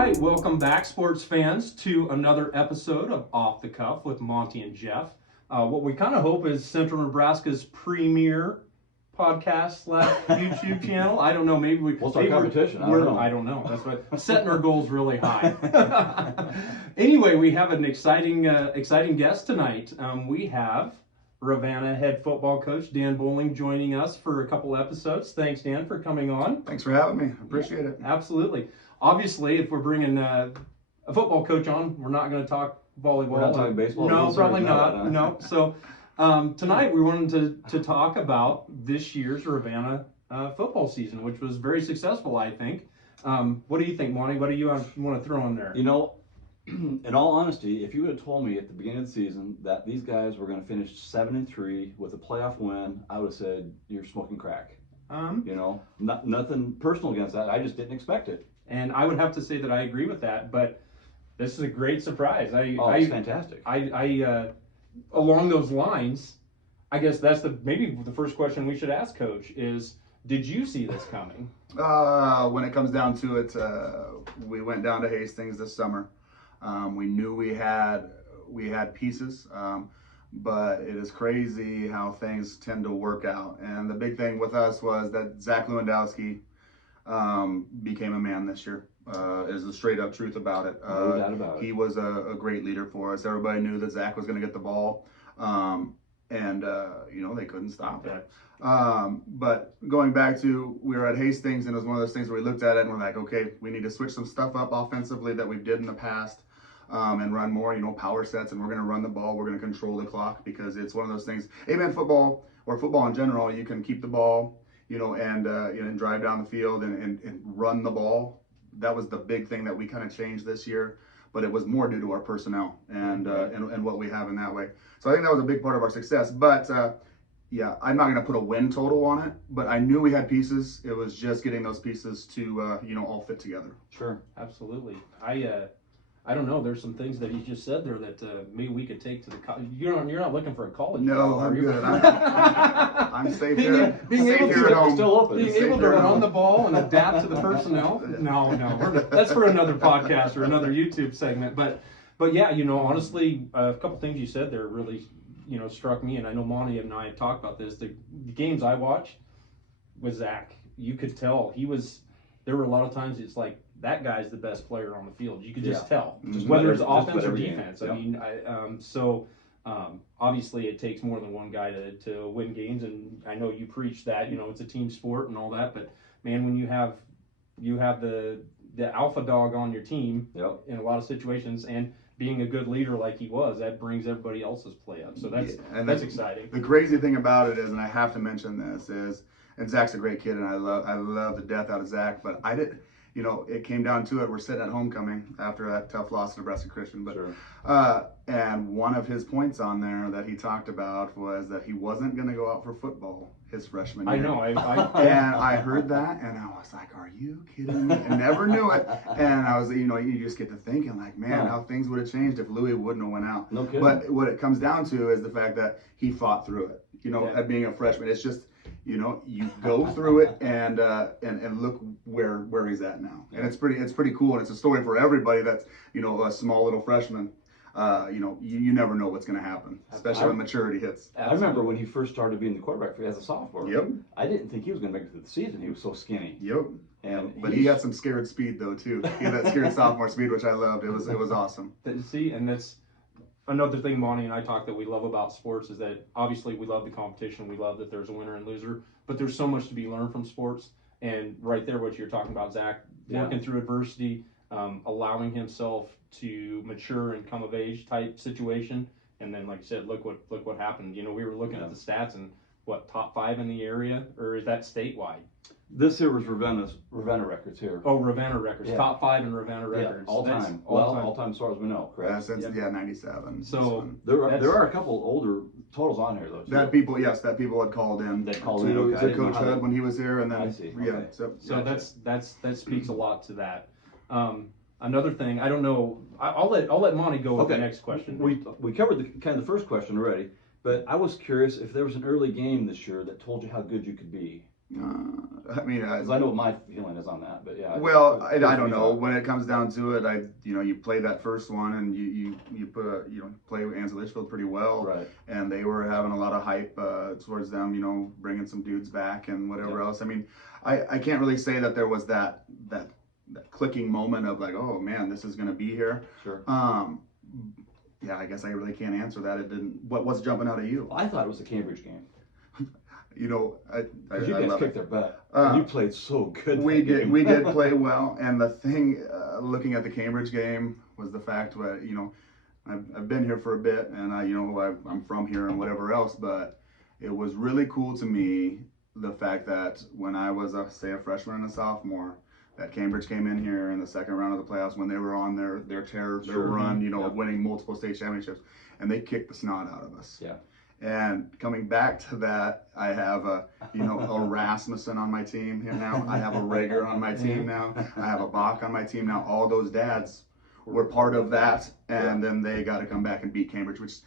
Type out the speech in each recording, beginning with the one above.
right, welcome back, sports fans, to another episode of Off the Cuff with Monte and Geoff. What we kind of hope is Central Nebraska's premier podcast / YouTube channel. I don't know, maybe What's our competition? I don't know. That's why setting our goals really high. Anyway, we have an exciting guest tonight. We have Ravenna Head Football coach Dan Bolling joining us for a couple episodes. Thanks, Dan, for coming on. Thanks for having me. Appreciate it. Absolutely. Obviously, if we're bringing a football coach on, we're not going to talk volleyball. We're not talking baseball. No, probably not. No. So tonight we wanted to talk about this year's Ravenna football season, which was very successful, I think. What do you think, Monty? What do you want to throw in there? You know, in all honesty, if you would have told me at the beginning of the season that these guys were going to finish 7-3 with a playoff win, I would have said you're smoking crack. You know, nothing personal against that. I just didn't expect it. And I would have to say that I agree with that, but this is a great surprise. It's fantastic. I along those lines, I guess that's maybe the first question we should ask Coach is, did you see this coming? When it comes down to it, we went down to Hastings this summer. We knew we had pieces, but it is crazy how things tend to work out. And the big thing with us was that Zach Lewandowski became a man this year. Is the straight up truth about it. No doubt about it. He was a great leader for us. Everybody knew that Zach was going to get the ball, and they couldn't stop it. But going back to, we were at Hastings, and it was one of those things where we looked at it and we're like, okay, we need to switch some stuff up offensively that we did in the past, and run more, power sets, and we're going to run the ball. We're going to control the clock, because it's one of those things. Amen. Football, or football in general, you can keep the ball, and drive down the field and run the ball. That was the big thing that we kind of changed this year, but it was more due to our personnel and what we have in that way. So I think that was a big part of our success. But yeah, I'm not going to put a win total on it, but I knew we had pieces. It was just getting those pieces to all fit together. Sure, absolutely. I don't know. There's some things that he just said there that maybe we could take to the college. You're not looking for a college. No, I'm good. I'm safe here. Being able to run the ball and adapt to the personnel. No, that's for another podcast or another YouTube segment. But yeah, honestly, a couple things you said there really, struck me. And I know Monty and I had talked about this. The games I watched with Zach, you could tell there were a lot of times it's like, that guy's the best player on the field. You could just tell, whether it's offense or defense. Yeah. I mean, obviously it takes more than one guy to win games, and I know you preach that. It's a team sport and all that. But man, when you have the alpha dog on your team in a lot of situations, and being a good leader like he was, that brings everybody else's play up. So that's exciting. The crazy thing about it is, and I have to mention this, and Zach's a great kid, and I love the death out of Zach, but I didn't. It came down to it. We're sitting at homecoming after that tough loss to Nebraska Christian. But sure. And one of his points on there that he talked about was that he wasn't going to go out for football his freshman year. I know. And I heard that, and I was like, "Are you kidding me?" I never knew it. And I was, you just get to thinking, like, man, how things would have changed if Louis wouldn't have went out. No kidding. But what it comes down to is the fact that he fought through it. At being a freshman, it's just. You go through it and look where he's at now, and it's pretty cool, and it's a story for everybody that's a small little freshman. You never know what's going to happen, especially when maturity hits. I remember when he first started being the quarterback as a sophomore. Yep. I didn't think he was going to make it through the season. He was so skinny. Yep. But he got some scared speed though too. He had that scared sophomore speed, which I loved. It was awesome. See, and that's another thing Monty and I talk that we love about sports is that obviously we love the competition. We love that there's a winner and loser, but there's so much to be learned from sports. And right there, what you're talking about, Zach, working through adversity, allowing himself to mature and come of age type situation. And then, like you said, look what happened. We were looking at the stats and top 5 in the area, or is that statewide? This here was Ravenna records here. Oh, Ravenna records. Yeah. Top 5 in Ravenna records. All time. All time as far as we know, correct? Since 97. So there are a couple older totals on here though. Too. That people had called in. They called in to Coach Hud when he was here, and then I see. Yeah. Okay. So that speaks a lot to that. Another thing, I don't know. I'll let Monty go with the next question. We covered the first question already, but I was curious if there was an early game this year that told you how good you could be. I mean, I know what my feeling is on that, but yeah. Well, I don't know. When it comes down to it, you play that first one and you play Ansley Litchfield pretty well, right? And they were having a lot of hype towards them, bringing some dudes back and whatever else. I mean, I can't really say that there was that clicking moment of like, oh man, this is going to be here. Sure. Yeah, I guess I really can't answer that. It didn't. What's jumping out at you? Well, I thought it was the Cambridge game. You guys kicked their butt. You played so good. We did play well, and the thing, looking at the Cambridge game, was the fact that I've been here for a bit, and I'm from here and whatever else, but it was really cool to me the fact that when I was say a freshman and a sophomore, that Cambridge came in here in the second round of the playoffs when they were on their tear, their run, of winning multiple state championships, and they kicked the snot out of us. Yeah. And coming back to that, I have a Rasmussen on my team here now. I have a Rager on my team now. I have a Bach on my team now. All those dads were part of that, and then they got to come back and beat Cambridge, which,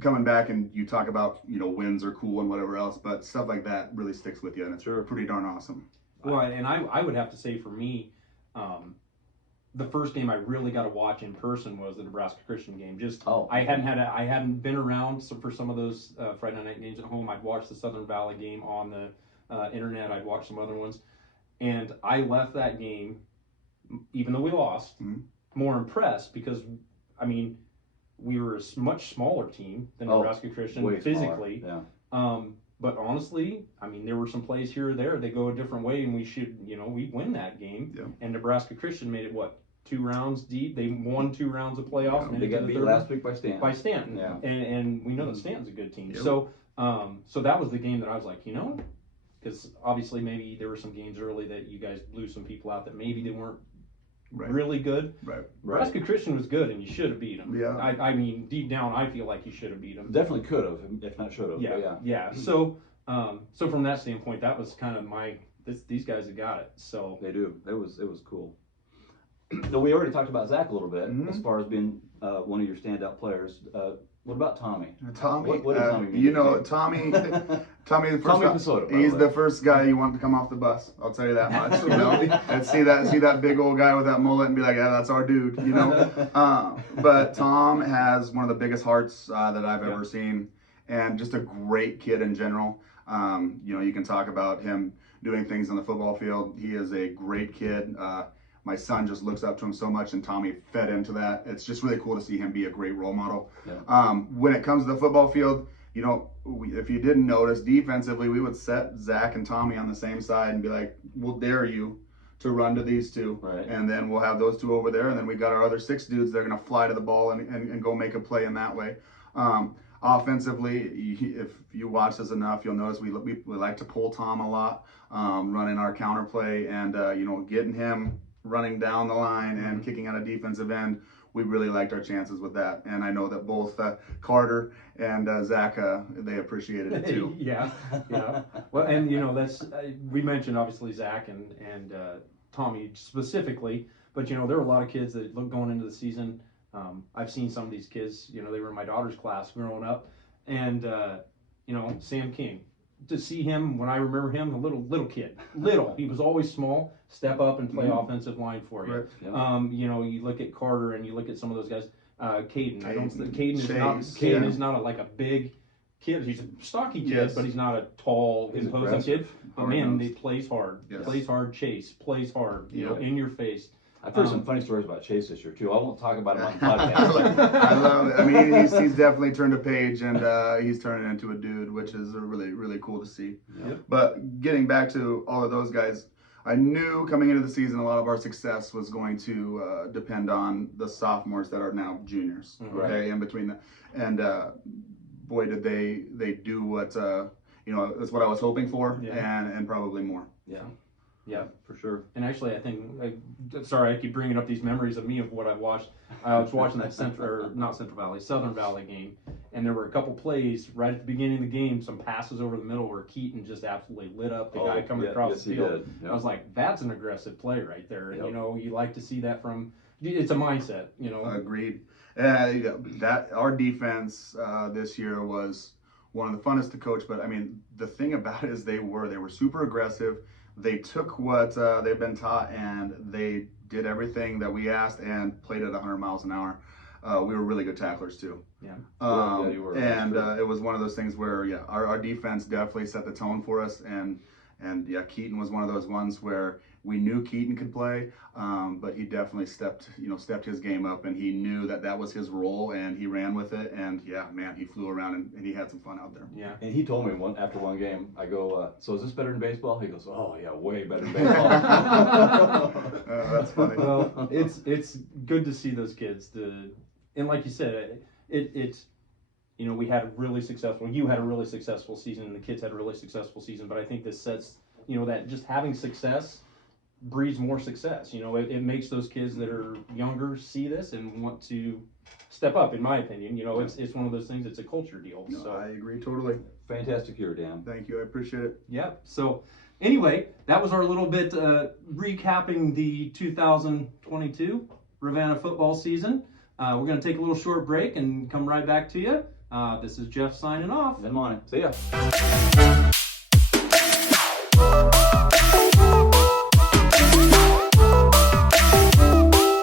coming back and you talk about, wins are cool and whatever else, but stuff like that really sticks with you, and it's pretty darn awesome. Well, and I would have to say for me, the first game I really got to watch in person was the Nebraska Christian game. I hadn't been around for some of those Friday night games at home. I'd watched the Southern Valley game on the internet. I'd watched some other ones, and I left that game, even though we lost, more impressed because, I mean, we were a much smaller team than Nebraska Christian physically. Yeah. But honestly, I mean, there were some plays here or there. They go a different way, and we should, we win that game. Yeah. And Nebraska Christian made it, 2 rounds deep? They won 2 rounds of playoffs. Yeah, they got beat last week by Stanton. Yeah. And we know that Stanton's a good team. Yep. So that was the game that I was like, because obviously maybe there were some games early that you guys blew some people out that maybe they weren't really good. Right. Nebraska Christian was good, and you should have beat them. Yeah. I mean, deep down, I feel like you should have beat them. Definitely could have, if not should have. Yeah. So from that standpoint, that was kind of these guys have got it. So they do. It was cool. No, we already talked about Zach a little bit as far as being one of your standout players. What about Tommy? Tommy, what does Tommy mean? Tommy, Pasota, he's the first guy you want to come off the bus. I'll tell you that much. And see that big old guy with that mullet and be like, yeah, that's our dude. But Tom has one of the biggest hearts that I've ever seen, and just a great kid in general. You can talk about him doing things on the football field. He is a great kid. My son just looks up to him so much, and Tommy fed into that. It's just really cool to see him be a great role model. Yeah. When it comes to the football field, if you didn't notice, defensively, we would set Zach and Tommy on the same side and be like, we'll dare you to run to these two. Right. And then we'll have those two over there, and then we got our other 6 dudes that are going to fly to the ball and go make a play in that way. Offensively, if you watch us enough, you'll notice we like to pull Tom a lot, running our counter play and, getting him running down the line and kicking out a defensive end. We really liked our chances with that, and I know that both Carter and Zach they appreciated it too. Yeah. Well, and that's we mentioned obviously Zach and Tommy specifically, but there were a lot of kids that look going into the season. I've seen some of these kids. They were in my daughter's class growing up, and Sam King. To see him when I remember him, a little kid, he was always small. Step up and play offensive line for you. Right. Yeah. You look at Carter and you look at some of those guys. Caden. Caden is not a big kid. He's a stocky kid, but he's not a tall, imposing kid. But man, he plays hard. Yes. Plays hard. Plays hard. In your face. I've heard some funny stories about Chase this year too. I won't talk about him on the podcast. I love it. I mean, he's definitely turned a page, and he's turning into a dude, which is really, really cool to see. Yep. But getting back to all of those guys, I knew coming into the season a lot of our success was going to depend on the sophomores that are now juniors. Right. Okay, in between that, and boy, did they do what that's what I was hoping for, and probably more. Yeah, for sure. And actually, I think, sorry, I keep bringing up these memories of me of what I've watched. I was watching that Southern Valley game, and there were a couple plays right at the beginning of the game, some passes over the middle where Keaton just absolutely lit up the guy coming across the field. Yep. I was like, that's an aggressive play right there. Yep. And, you like to see that it's a mindset, Agreed. That our defense this year was one of the funnest to coach, but I mean, the thing about it is they were super aggressive. they took what they've been taught and they did everything that we asked and played at 100 miles an hour. We were really good tacklers too. Yeah. Yeah, you were. And it was one of those things where, yeah, our defense definitely set the tone for us. And yeah, Keaton was one of those ones where we knew Keaton could play, but he definitely stepped his game up, and he knew that was his role, and he ran with it. And yeah, man, he flew around and he had some fun out there. Yeah. And he told me after one game, I go, so is this better than baseball? He goes, oh yeah, way better than baseball. That's funny. Well, it's good to see those kids. And like you said, it's we had a really successful. You had a really successful season, and the kids had a really successful season. But I think this sets that just having success breeds more success. It makes those kids that are younger see this and want to step up. In my opinion, it's one of those things. It's a culture deal. No, So I agree totally. Fantastic year, Dan. Thank you. I appreciate it. yeah. So anyway, that was our little bit recapping the 2022 Ravenna football season. We're going to take a little short break and come right back to you. This is Geoff signing off. And Monte. See ya.